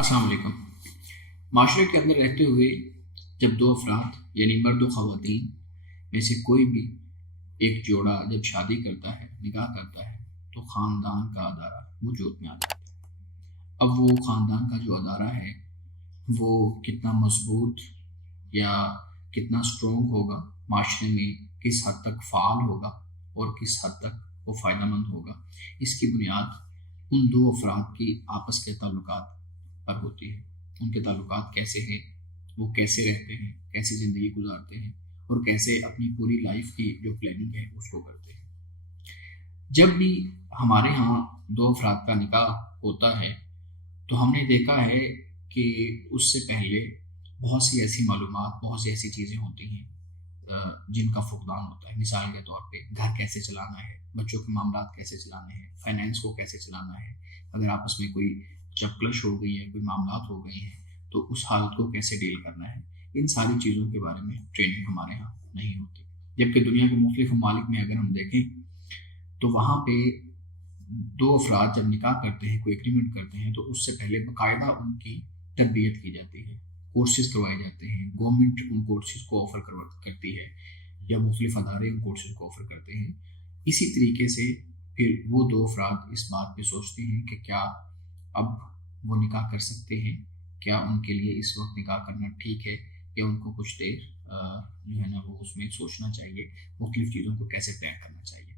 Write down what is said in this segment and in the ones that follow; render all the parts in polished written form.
السلام علیکم۔ معاشرے کے اندر رہتے ہوئے جب دو افراد یعنی مرد و خواتین میں سے کوئی بھی ایک جوڑا جب شادی کرتا ہے، نکاح کرتا ہے، تو خاندان کا ادارہ وجود میں آ جاتا ہے۔ اب وہ خاندان کا جو ادارہ ہے وہ کتنا مضبوط یا کتنا اسٹرونگ ہوگا، معاشرے میں کس حد تک فعال ہوگا اور کس حد تک وہ فائدہ مند ہوگا، اس کی بنیاد ان دو افراد کی آپس کے تعلقات پر ہوتی ہے۔ ان کے تعلقات کیسے ہیں، وہ کیسے رہتے ہیں، کیسے زندگی گزارتے ہیں اور کیسے اپنی پوری لائف کی جو پلاننگ ہے اس کو کرتے ہیں۔ جب بھی ہمارے ہاں دو افراد کا نکاح ہوتا ہے تو ہم نے دیکھا ہے کہ اس سے پہلے بہت سی ایسی معلومات، بہت سی ایسی چیزیں ہوتی ہیں جن کا فقدان ہوتا ہے۔ مثال کے طور پہ گھر کیسے چلانا ہے، بچوں کے معاملات کیسے چلانے ہیں، فائنینس کو کیسے چلانا ہے، اگر آپس میں کوئی چپکلش ہو گئی ہے، کوئی معاملات ہو گئے ہیں تو اس حالت کو کیسے ڈیل کرنا ہے، ان ساری چیزوں کے بارے میں ٹریننگ ہمارے ہاں نہیں ہوتی۔ جبکہ دنیا کے مختلف ممالک میں اگر ہم دیکھیں تو وہاں پہ دو افراد جب نکاح کرتے ہیں، کوئی ایگریمنٹ کرتے ہیں، تو اس سے پہلے باقاعدہ ان کی تربیت کی جاتی ہے، کورسز کروائے جاتے ہیں، گورنمنٹ ان کورسز کو آفر کرتی ہے یا مختلف ادارے ان کورسز کو آفر کرتے ہیں۔ اسی طریقے سے پھر وہ دو افراد اس بات پہ سوچتے ہیں کہ کیا اب وہ نکاح کر سکتے ہیں، کیا ان کے لیے اس وقت نکاح کرنا ٹھیک ہے یا ان کو کچھ دیر جو ہے نا وہ اس میں سوچنا چاہیے، مختلف چیزوں کو کیسے پلان کرنا چاہیے۔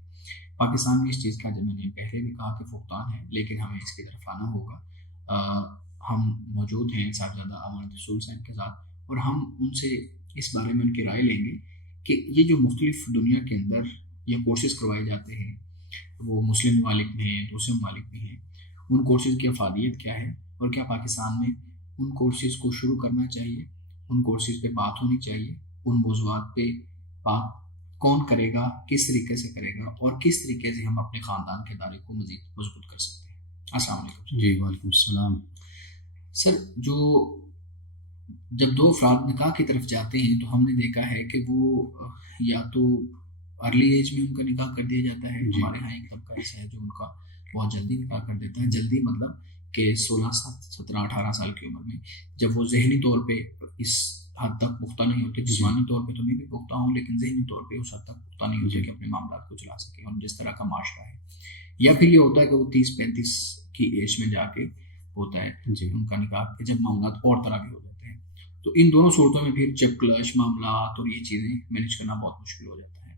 پاکستان میں اس چیز کا جب میں نے پہلے بھی کہا کہ فقدان ہے، لیکن ہمیں اس کی طرف آنا ہوگا۔ ہم موجود ہیں صاحبزادہ امان رسول صاحب کے ساتھ اور ہم ان سے اس بارے میں ان کی رائے لیں گے کہ یہ جو مختلف دنیا کے اندر یہ کورسز کروائے جاتے ہیں، وہ مسلم ممالک میں ہیں، دوسرے ممالک میں ہیں، ان کورسز کی افادیت کیا ہے اور کیا پاکستان میں ان کورسز کو شروع کرنا چاہیے، ان کورسز پہ بات ہونی چاہیے، ان موضوعات پہ بات کون کرے گا، کس طریقے سے کرے گا اور کس طریقے سے ہم اپنے خاندان کے دائرے کو مزید مضبوط کر سکتے ہیں۔ السلام علیکم۔ جی وعلیکم السلام۔ سر، جب دو افراد نکاح کی طرف جاتے ہیں تو ہم نے دیکھا ہے کہ وہ یا تو ارلی ایج میں ان کا نکاح کر دیا جاتا ہے۔ ہمارے ہاں ایک طبقہ ایسا ہے جو ان کا بہت جلدی نکاح کر دیتا ہے۔ جلدی مطلب کہ 16 17 18 سال کی عمر میں، جب وہ ذہنی طور پہ اس حد تک پختہ نہیں ہوتے، جسمانی طور پہ تو میں بھی پختہ ہوں لیکن ذہنی طور پہ اس حد تک پختہ نہیں ہوتے کہ اپنے معاملات کو چلا سکے اور جس طرح کا معاشرہ ہے۔ یا پھر یہ ہوتا ہے کہ وہ 30 35 کی ایج میں جا کے ہوتا ہے ان کا نکاح، جب معاملات اور طرح کے ہو جاتے ہیں۔ تو ان دونوں صورتوں میں پھر چپکلش معاملات اور یہ چیزیں مینیج کرنا بہت مشکل ہو جاتا ہے،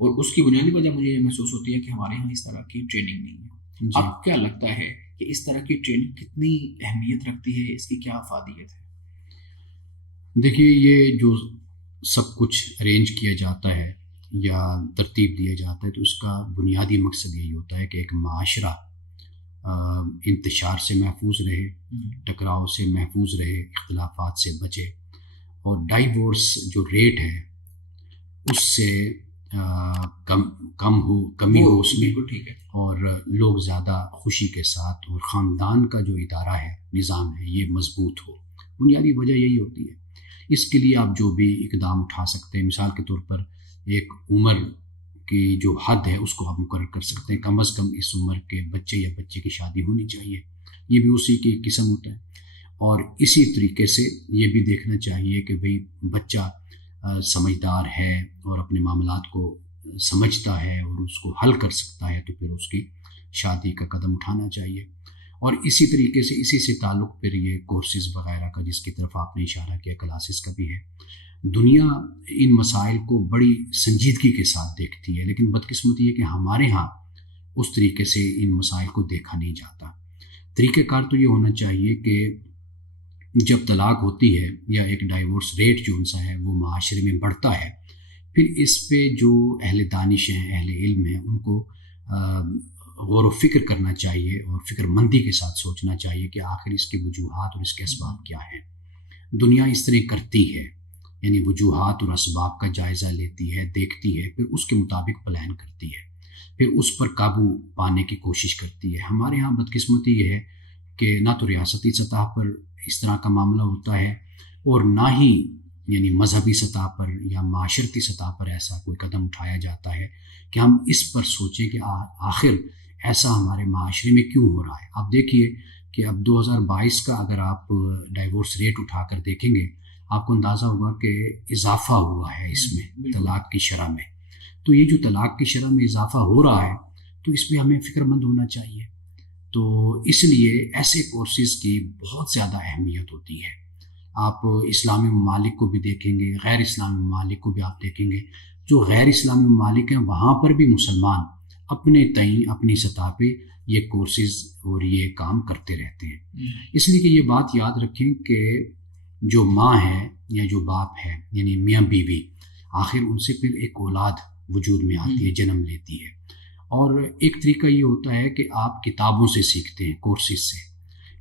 اور اس کی بنیادی وجہ مجھے یہ محسوس ہوتی ہے کہ ہمارے یہاں اس طرح کی ٹریننگ نہیں ہے۔ اب کیا لگتا ہے کہ اس طرح کی ٹریننگ کتنی اہمیت رکھتی ہے، اس کی کیا افادیت ہے؟ دیکھیے، یہ جو سب کچھ ارینج کیا جاتا ہے یا ترتیب دیا جاتا ہے تو اس کا بنیادی مقصد یہی ہوتا ہے کہ ایک معاشرہ انتشار سے محفوظ رہے، ٹکراؤ سے محفوظ رہے، اختلافات سے بچے، اور ڈائیورس جو ریٹ ہے اس سے کمی ہو اس میں، اور لوگ زیادہ خوشی کے ساتھ، اور خاندان کا جو ادارہ ہے، نظام ہے، یہ مضبوط ہو۔ بنیادی وجہ یہی ہوتی ہے۔ اس کے لیے آپ جو بھی اقدام اٹھا سکتے ہیں، مثال کے طور پر ایک عمر کی جو حد ہے اس کو آپ مقرر کر سکتے ہیں، کم از کم اس عمر کے بچے یا بچے کی شادی ہونی چاہیے، یہ بھی اسی کی قسم ہوتا ہے۔ اور اسی طریقے سے یہ بھی دیکھنا چاہیے کہ بھئی بچہ سمجھدار ہے اور اپنے معاملات کو سمجھتا ہے اور اس کو حل کر سکتا ہے، تو پھر اس کی شادی کا قدم اٹھانا چاہیے۔ اور اسی طریقے سے اسی سے تعلق پھر یہ کورسز وغیرہ کا، جس کی طرف آپ نے اشارہ کیا، کلاسز کا بھی ہے۔ دنیا ان مسائل کو بڑی سنجیدگی کے ساتھ دیکھتی ہے، لیکن بدقسمتی ہے کہ ہمارے ہاں اس طریقے سے ان مسائل کو دیکھا نہیں جاتا۔ طریقہ کار تو یہ ہونا چاہیے کہ جب طلاق ہوتی ہے یا ایک ڈائیورس ریٹ جو سا ہے وہ معاشرے میں بڑھتا ہے، پھر اس پہ جو اہل دانش ہیں، اہل علم ہیں، ان کو غور و فکر کرنا چاہیے اور فکر مندی کے ساتھ سوچنا چاہیے کہ آخر اس کے وجوہات اور اس کے اسباب کیا ہیں۔ دنیا اس طرح کرتی ہے، یعنی وجوہات اور اسباب کا جائزہ لیتی ہے، دیکھتی ہے، پھر اس کے مطابق پلان کرتی ہے، پھر اس پر قابو پانے کی کوشش کرتی ہے۔ ہمارے ہاں بدقسمتی یہ ہے کہ نہ تو ریاستی سطح پر اس طرح کا معاملہ ہوتا ہے، اور نہ ہی یعنی مذہبی سطح پر یا معاشرتی سطح پر ایسا کوئی قدم اٹھایا جاتا ہے کہ ہم اس پر سوچیں کہ آخر ایسا ہمارے معاشرے میں کیوں ہو رہا ہے۔ آپ دیکھیے کہ اب 2022 کا اگر آپ ڈائیورس ریٹ اٹھا کر دیکھیں گے آپ کو اندازہ ہوگا کہ اضافہ ہوا ہے اس میں طلاق کی شرح میں. تو یہ جو طلاق کی شرح میں اضافہ ہو رہا ہے تو اس پہ ہمیں فکر مند ہونا چاہیے. تو اس لیے ایسے کورسز کی بہت زیادہ اہمیت ہوتی ہے. آپ اسلامی ممالک کو بھی دیکھیں گے, غیر اسلامی ممالک کو بھی آپ دیکھیں گے. جو غیر اسلامی ممالک ہیں وہاں پر بھی مسلمان اپنے تئیں اپنی سطح پہ یہ کورسز اور یہ کام کرتے رہتے ہیں. اس لیے کہ یہ بات یاد رکھیں کہ جو ماں ہے یا جو باپ ہے یعنی میاں بیوی, آخر ان سے پھر ایک اولاد وجود میں آتی ہے, جنم لیتی ہے. اور ایک طریقہ یہ ہوتا ہے کہ آپ کتابوں سے سیکھتے ہیں, کورسز سے.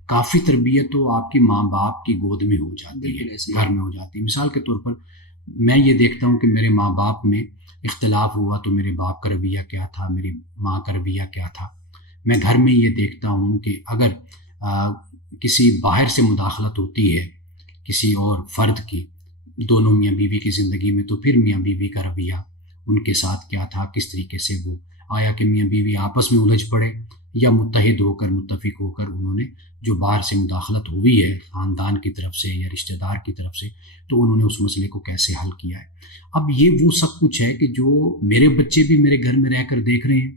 کافی تربیت تو آپ کی ماں باپ کی گود میں ہو جاتی ہے, گھر میں ہو جاتی ہے. مثال کے طور پر میں یہ دیکھتا ہوں کہ میرے ماں باپ میں اختلاف ہوا تو میرے باپ کا رویہ کیا تھا, میری ماں کا رویہ کیا تھا. میں گھر میں یہ دیکھتا ہوں کہ اگر کسی باہر سے مداخلت ہوتی ہے کسی اور فرد کی دونوں میاں بیوی کی زندگی میں, تو پھر میاں بیوی کا رویہ ان کے ساتھ کیا تھا, کس طریقے سے وہ آیا کہ میاں بیوی آپس میں الجھ پڑے یا متحد ہو کر متفق ہو کر انہوں نے جو باہر سے مداخلت ہوئی ہے خاندان کی طرف سے یا رشتہ دار کی طرف سے تو انہوں نے اس مسئلے کو کیسے حل کیا ہے. اب یہ وہ سب کچھ ہے کہ جو میرے بچے بھی میرے گھر میں رہ کر دیکھ رہے ہیں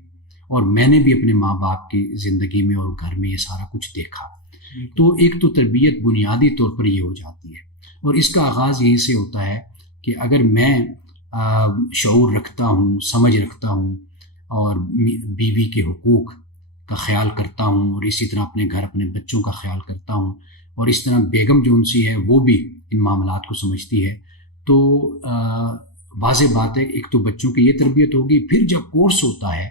اور میں نے بھی اپنے ماں باپ کی زندگی میں اور گھر میں یہ سارا کچھ دیکھا. تو ایک تو تربیت بنیادی طور پر یہ ہو جاتی ہے اور اس کا آغاز یہیں سے ہوتا ہے کہ اگر میں شعور رکھتا ہوں, سمجھ رکھتا ہوں اور بیوی کے حقوق کا خیال کرتا ہوں اور اسی طرح اپنے گھر اپنے بچوں کا خیال کرتا ہوں اور اس طرح بیگم جو ان سی ہے وہ بھی ان معاملات کو سمجھتی ہے, تو واضح بات ہے ایک تو بچوں کی یہ تربیت ہوگی. پھر جب کورس ہوتا ہے,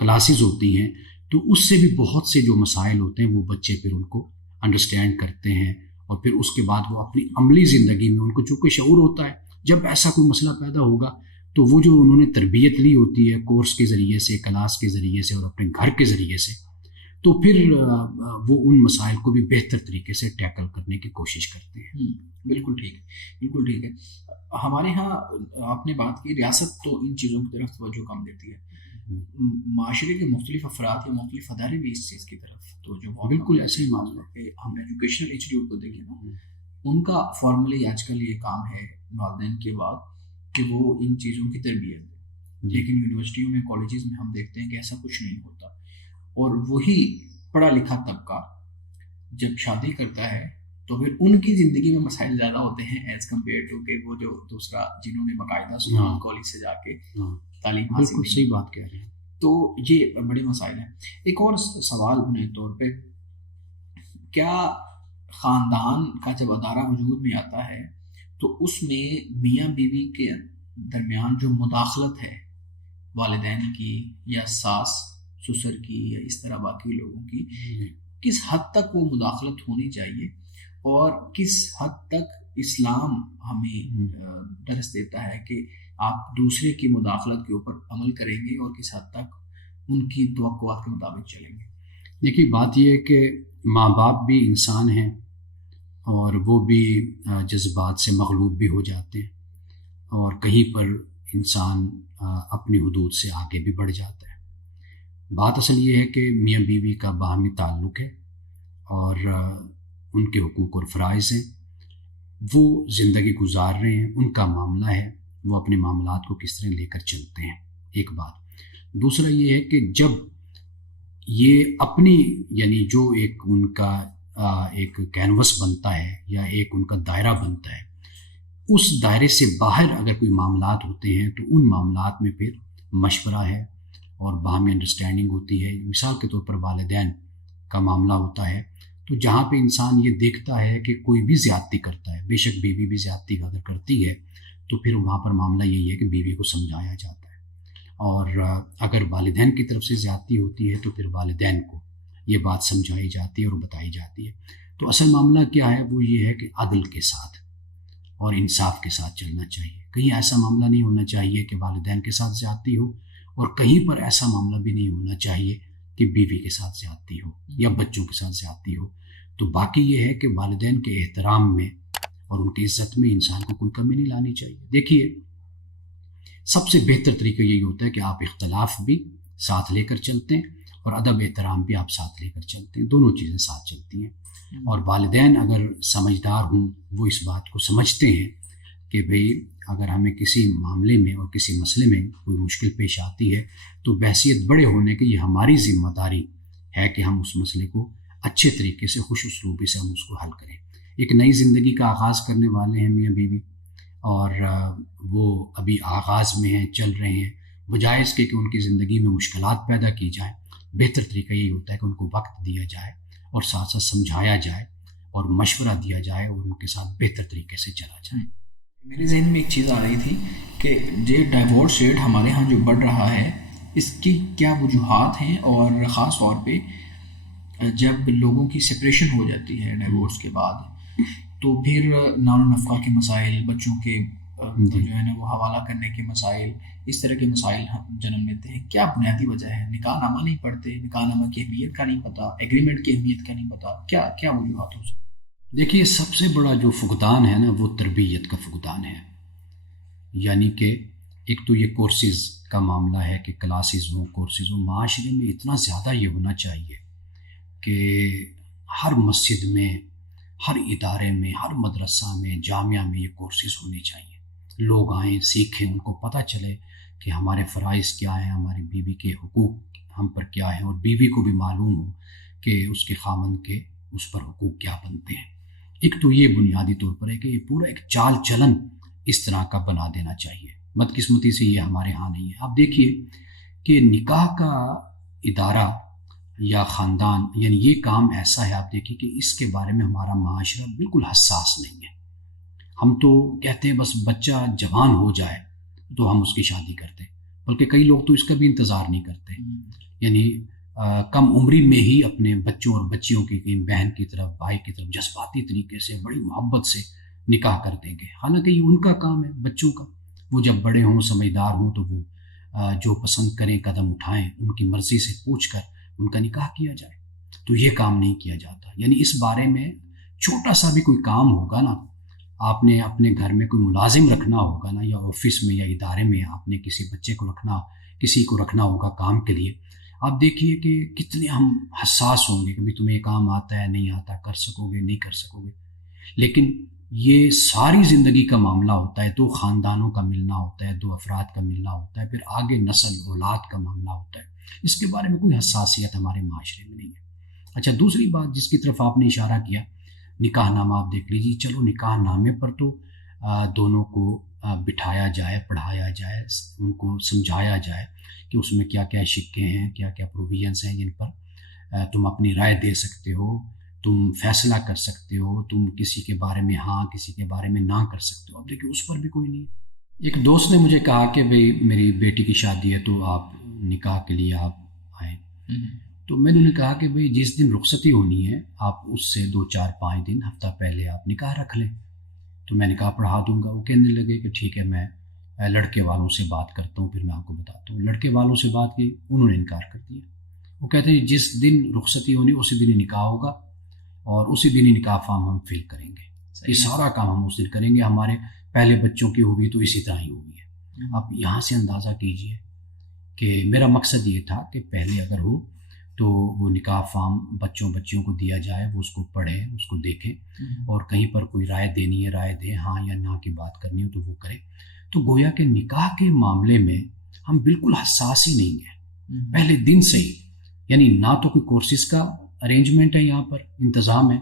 کلاسز ہوتی ہیں, تو اس سے بھی بہت سے جو مسائل ہوتے ہیں وہ بچے پھر ان کو انڈرسٹینڈ کرتے ہیں اور پھر اس کے بعد وہ اپنی عملی زندگی میں ان کو چونکہ شعور ہوتا ہے جب ایسا کوئی مسئلہ پیدا ہوگا تو وہ جو انہوں نے تربیت لی ہوتی ہے کورس کے ذریعے سے, کلاس کے ذریعے سے اور اپنے گھر کے ذریعے سے, تو پھر وہ ان مسائل کو بھی بہتر طریقے سے ٹیکل کرنے کی کوشش کرتے ہیں. بالکل ٹھیک ہے, بالکل ٹھیک ہے. ہمارے ہاں آپ نے بات کی ریاست تو ان چیزوں کی طرف توجہ کم دیتی ہے, معاشرے کے مختلف افراد یا مختلف ادارے بھی اس چیز کی طرف توجہ بالکل ایسا ہی معاملہ ہے. ہم ایجوکیشنل انسٹیٹیوٹ کو دیکھیں نا, ان کا فارملی آج کل یہ کام ہے والدین کے بعد کہ وہ ان چیزوں کی تربیت دیں, لیکن یونیورسٹیوں میں کالجز میں ہم دیکھتے ہیں کہ ایسا کچھ نہیں ہوتا. اور وہی پڑھا لکھا طبقہ جب شادی کرتا ہے تو پھر ان کی زندگی میں مسائل زیادہ ہوتے ہیں ایز کمپیئر ٹو کہ وہ جو دوسرا جنہوں نے باقاعدہ اسکول کالج سے جا کے تعلیم حاصل کی. صحیح بات کہہ رہے ہیں. تو یہ بڑے مسائل ہیں. ایک اور سوال بنیادی طور پہ, کیا خاندان کا جب ادارہ وجود میں آتا ہے تو اس میں میاں بیوی کے درمیان جو مداخلت ہے والدین کی یا ساس سسر کی یا اس طرح باقی لوگوں کی, کس حد تک وہ مداخلت ہونی چاہیے اور کس حد تک اسلام ہمیں درس دیتا ہے کہ آپ دوسرے کی مداخلت کے اوپر عمل کریں گے اور کس حد تک ان کی توقعات کے مطابق چلیں گے؟ دیکھیے بات یہ ہے کہ ماں باپ بھی انسان ہیں اور وہ بھی جذبات سے مغلوب بھی ہو جاتے ہیں اور کہیں پر انسان اپنی حدود سے آگے بھی بڑھ جاتا ہے. بات اصل یہ ہے کہ میاں بیوی کا باہمی تعلق ہے اور ان کے حقوق اور فرائض ہیں, وہ زندگی گزار رہے ہیں, ان کا معاملہ ہے, وہ اپنے معاملات کو کس طرح لے کر چلتے ہیں, ایک بات. دوسرا یہ ہے کہ جب یہ اپنی یعنی جو ایک ان کا ایک کینوس بنتا ہے یا ایک ان کا دائرہ بنتا ہے, اس دائرے سے باہر اگر کوئی معاملات ہوتے ہیں تو ان معاملات میں پھر مشورہ ہے اور باہمی انڈرسٹینڈنگ ہوتی ہے. مثال کے طور پر والدین کا معاملہ ہوتا ہے تو جہاں پہ انسان یہ دیکھتا ہے کہ کوئی بھی زیادتی کرتا ہے, بے شک بیوی بھی زیادتی اگر کرتی ہے تو پھر وہاں پر معاملہ یہی ہے کہ بیوی کو سمجھایا جاتا ہے, اور اگر والدین کی طرف سے زیادتی ہوتی ہے تو پھر والدین کو یہ بات سمجھائی جاتی ہے اور بتائی جاتی ہے. تو اصل معاملہ کیا ہے, وہ یہ ہے کہ عدل کے ساتھ اور انصاف کے ساتھ چلنا چاہیے. کہیں ایسا معاملہ نہیں ہونا چاہیے کہ والدین کے ساتھ زیادتی ہو اور کہیں پر ایسا معاملہ بھی نہیں ہونا چاہیے کہ بیوی کے ساتھ زیادتی ہو یا بچوں کے ساتھ زیادتی ہو. تو باقی یہ ہے کہ والدین کے احترام میں اور ان کی عزت میں انسان کو کوئی کمی نہیں لانی چاہیے. دیکھیے سب سے بہتر طریقہ یہی ہوتا ہے کہ آپ اختلاف بھی ساتھ لے کر چلتے ہیں اور ادب احترام بھی آپ ساتھ لے کر چلتے ہیں، دونوں چیزیں ساتھ چلتی ہیں۔ اور والدین اگر سمجھدار ہوں، وہ اس بات کو سمجھتے ہیں کہ بھئی اگر ہمیں کسی معاملے میں اور کسی مسئلے میں کوئی مشکل پیش آتی ہے تو بحیثیت بڑے ہونے کی یہ ہماری ذمہ داری ہے کہ ہم اس مسئلے کو اچھے طریقے سے، خوش اسلوبی سے ہم اس کو حل کریں۔ ایک نئی زندگی کا آغاز کرنے والے ہیں میاں بیوی، اور وہ ابھی آغاز میں ہیں، چل رہے ہیں، بجائے اس کے کہ ان کی زندگی میں مشکلات پیدا کی جائیں، بہتر طریقہ یہی ہوتا ہے کہ ان کو وقت دیا جائے اور ساتھ ساتھ سمجھایا جائے اور مشورہ دیا جائے اور ان کے ساتھ بہتر طریقے سے چلا جائے۔ میرے ذہن میں ایک چیز آ رہی تھی کہ یہ ڈائیورس ریٹ ہمارے ہاں جو بڑھ رہا ہے، اس کی کیا وجوہات ہیں، اور خاص طور پہ جب لوگوں کی سپریشن ہو جاتی ہے ڈائیورس کے بعد، تو پھر نان و نفقہ کے مسائل، بچوں کے جو ہے نا وہ حوالہ کرنے کے مسائل، اس طرح کے مسائل جنم لیتے ہیں۔ کیا بنیادی وجہ ہے؟ نکاح نامہ نہیں پڑھتے، نکاح نامہ کی اہمیت کا نہیں پتہ، ایگریمنٹ کی اہمیت کا نہیں پتہ، کیا وجوہات ہو سکتی؟ دیکھیے، سب سے بڑا جو فقدان ہے نا، وہ تربیت کا فقدان ہے۔ یعنی کہ ایک تو یہ کورسز کا معاملہ ہے کہ کلاسز ہوں، کورسز ہوں، معاشرے میں اتنا زیادہ یہ ہونا چاہیے کہ ہر مسجد میں، ہر ادارے میں، ہر مدرسہ میں، جامعہ میں یہ کورسز ہونے چاہیے۔ لوگ آئیں، سیکھیں، ان کو پتہ چلے کہ ہمارے فرائض کیا ہیں، ہماری بیوی کے حقوق ہم پر کیا ہیں، اور بیوی کو بھی معلوم ہو کہ اس کے خامند کے اس پر حقوق کیا بنتے ہیں۔ ایک تو یہ بنیادی طور پر ہے کہ یہ پورا ایک چال چلن اس طرح کا بنا دینا چاہیے۔ بدقسمتی سے یہ ہمارے ہاں نہیں ہے۔ آپ دیکھیے کہ نکاح کا ادارہ یا خاندان، یعنی یہ کام ایسا ہے، آپ دیکھیے کہ اس کے بارے میں ہمارا معاشرہ بالکل حساس نہیں ہے۔ ہم تو کہتے ہیں بس بچہ جوان ہو جائے تو ہم اس کی شادی کرتے، بلکہ کئی لوگ تو اس کا بھی انتظار نہیں کرتے، یعنی کم عمری میں ہی اپنے بچوں اور بچیوں کی، بہن کی طرف، بھائی کی طرف جذباتی طریقے سے، بڑی محبت سے نکاح کر دیں گے۔ حالانکہ یہ ان کا کام ہے، بچوں کا۔ وہ جب بڑے ہوں، سمجھدار ہوں، تو وہ جو پسند کریں قدم اٹھائیں، ان کی مرضی سے پوچھ کر ان کا نکاح کیا جائے۔ تو یہ کام نہیں کیا جاتا۔ یعنی اس بارے میں چھوٹا سا بھی کوئی کام ہوگا نا، آپ نے اپنے گھر میں کوئی ملازم رکھنا ہوگا نا، یا آفس میں یا ادارے میں آپ نے کسی بچے کو رکھنا، کسی کو رکھنا ہوگا کام کے لیے، آپ دیکھیے کہ کتنے ہم حساس ہوں گے کہ بھی تمہیں یہ کام آتا ہے، نہیں آتا، کر سکو گے، نہیں کر سکو گے۔ لیکن یہ ساری زندگی کا معاملہ ہوتا ہے، دو خاندانوں کا ملنا ہوتا ہے، دو افراد کا ملنا ہوتا ہے، پھر آگے نسل اولاد کا معاملہ ہوتا ہے۔ اس کے بارے میں کوئی حساسیت ہمارے معاشرے میں نہیں ہے۔ اچھا، دوسری بات جس کی طرف آپ نے اشارہ کیا، نکاح نامہ آپ دیکھ لیجیے۔ چلو، نکاح نامے پر تو دونوں کو بٹھایا جائے، پڑھایا جائے، ان کو سمجھایا جائے کہ اس میں کیا کیا شکیں ہیں، کیا کیا پروویژنس ہیں جن پر تم اپنی رائے دے سکتے ہو، تم فیصلہ کر سکتے ہو، تم کسی کے بارے میں ہاں، کسی کے بارے میں نہ کر سکتے ہو۔ اب دیکھیے، اس پر بھی کوئی نہیں ہے۔ ایک دوست نے مجھے کہا کہ بھئی میری بیٹی کی شادی ہے تو آپ نکاح کے لیے آپ آئیں۔ تو میں نے کہا کہ بھئی جس دن رخصتی ہونی ہے، آپ اس سے 2 4 5 دن، ہفتہ پہلے آپ نکاح رکھ لیں، تو میں نکاح پڑھا دوں گا۔ وہ کہنے لگے کہ ٹھیک ہے، میں لڑکے والوں سے بات کرتا ہوں، پھر میں آپ کو بتاتا ہوں۔ لڑکے والوں سے بات کی، انہوں نے انکار کر دیا۔ وہ کہتے ہیں جس دن رخصتی ہونی اسی دن ہی نکاح ہوگا، اور اسی دن ہی نکاح فارم ہم فل کریں گے۔ یہ سارا کام ہم اس دن کریں گے، ہمارے پہلے بچوں کی ہوئی تو اسی طرح ہی ہوئی ہے۔ آپ یہاں سے اندازہ کیجئے کہ میرا مقصد یہ تھا کہ پہلے اگر ہو تو وہ نکاح فارم بچیوں کو دیا جائے، وہ اس کو پڑھیں، اس کو دیکھیں، اور کہیں پر کوئی رائے دینی ہے رائے دیں، ہاں یا نہ کی بات کرنی ہو تو وہ کریں۔ تو گویا کہ نکاح کے معاملے میں ہم بالکل حساس ہی نہیں ہیں پہلے دن سے ہی۔ یعنی نہ تو کوئی کورسز کا ارینجمنٹ ہے، یہاں پر انتظام ہے،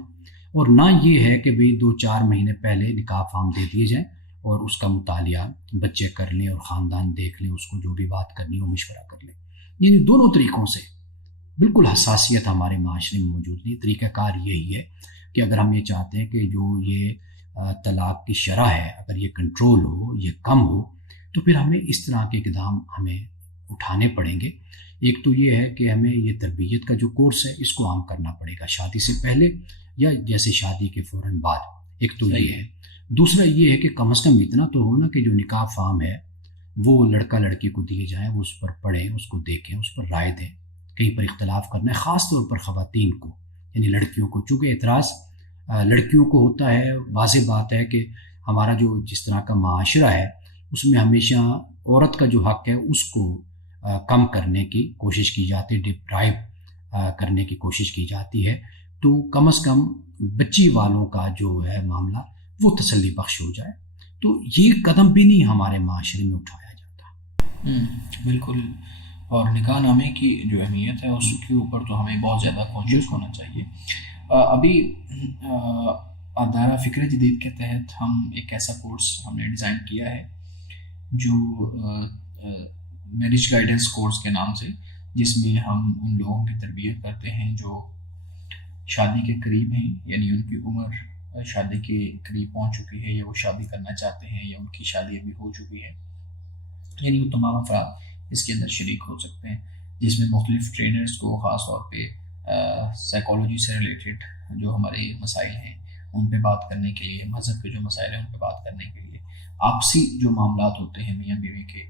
اور نہ یہ ہے کہ بھئی 2 4 مہینے پہلے نکاح فارم دے دیے جائیں اور اس کا مطالعہ بچے کر لیں اور خاندان دیکھ لیں، اس کو جو بھی بات کرنی ہو مشورہ کر لیں۔ یعنی دونوں طریقوں سے بالکل حساسیت ہمارے معاشرے میں موجود نہیں۔ طریقہ کار یہی ہے کہ اگر ہم یہ چاہتے ہیں کہ جو یہ طلاق کی شرح ہے اگر یہ کنٹرول ہو، یہ کم ہو، تو پھر ہمیں اس طرح کے اقدام ہمیں اٹھانے پڑیں گے۔ ایک تو یہ ہے کہ ہمیں یہ تربیت کا جو کورس ہے اس کو عام کرنا پڑے گا، شادی سے پہلے یا جیسے شادی کے فوراً بعد۔ ایک تو یہ ہے۔ دوسرا یہ ہے کہ کم از کم اتنا تو ہو نا کہ جو نکاح فارم ہے وہ لڑکا لڑکی کو دیے جائیں، وہ اس پر پڑھیں، اس کو دیکھیں، اس پر رائے دیں۔ کہیں پر اختلاف کرنا ہے، خاص طور پر خواتین کو، یعنی لڑکیوں کو، چونکہ اعتراض لڑکیوں کو ہوتا ہے۔ واضح بات ہے کہ ہمارا جو جس طرح کا معاشرہ ہے اس میں ہمیشہ عورت کا جو حق ہے اس کو کم کرنے کی کوشش کی جاتی ہے، ڈپرائیو کرنے کی کوشش کی جاتی ہے تو کم از کم بچی والوں کا جو ہے معاملہ وہ تسلی بخش ہو جائے. تو یہ قدم بھی نہیں ہمارے معاشرے میں اٹھایا جاتا. بالکل. اور نکاح نامے کی جو اہمیت ہے اس کے اوپر تو ہمیں بہت زیادہ کانشیس ہونا چاہیے. ابھی دائرہ فکر جدید کے تحت ہم ایک ایسا کورس ہم نے ڈیزائن کیا ہے جو میرج گائیڈنس کورس کے نام سے، جس میں ہم ان لوگوں کی تربیت کرتے ہیں جو شادی کے قریب ہیں، یعنی ان کی عمر شادی کے قریب پہنچ چکی ہے یا وہ شادی کرنا چاہتے ہیں یا ان کی شادی ابھی ہو چکی ہے. یعنی وہ تمام افراد اس کے اندر شریک ہو سکتے ہیں، جس میں مختلف ٹرینرز کو خاص طور پہ سائیکالوجی سے ریلیٹڈ جو ہمارے مسائل ہیں ان پہ بات کرنے کے لیے، مذہب کے جو مسائل ہیں ان پہ بات کرنے کے لیے، آپسی جو معاملات ہوتے ہیں میاں بیوی کے،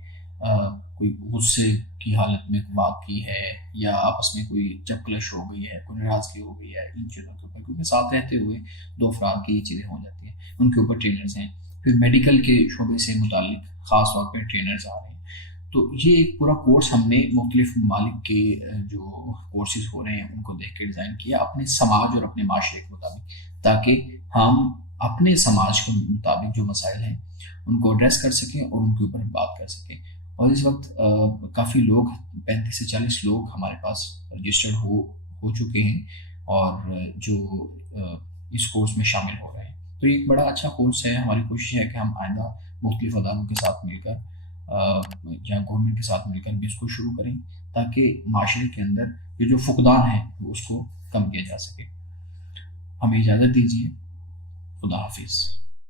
کوئی غصے کی حالت میں بات کی ہے یا آپس میں کوئی چپکلش ہو گئی ہے، کوئی ناراضگی ہو گئی ہے، ان چیزوں کے اوپر، کیونکہ ساتھ رہتے ہوئے دو افراد کی یہ چیزیں ہو جاتی ہیں، ان کے اوپر ٹرینرز ہیں. پھر میڈیکل کے شعبے سے متعلق خاص طور پہ ٹرینرز آ رہے ہیں. تو یہ ایک پورا کورس ہم نے مختلف ممالک کے جو کورسز ہو رہے ہیں ان کو دیکھ کے ڈیزائن کیا اپنے سماج اور اپنے معاشرے کے مطابق، تاکہ ہم اپنے سماج کے مطابق جو مسائل ہیں ان کو ایڈریس کر سکیں اور ان کے اوپر بات کر سکیں. اور اس وقت کافی لوگ 35 سے 40 لوگ ہمارے پاس رجسٹرڈ ہو چکے ہیں اور جو اس کورس میں شامل ہو رہے ہیں. تو یہ ایک بڑا اچھا کورس ہے. ہماری کوشش ہے کہ ہم آئندہ مختلف اداروں کے ساتھ مل کر یا گورنمنٹ کے ساتھ مل کر بھی اس کو شروع کریں، تاکہ معاشرے کے اندر یہ جو فقدان ہے اس کو کم کیا جا سکے. ہمیں اجازت دیجیے. خدا حافظ.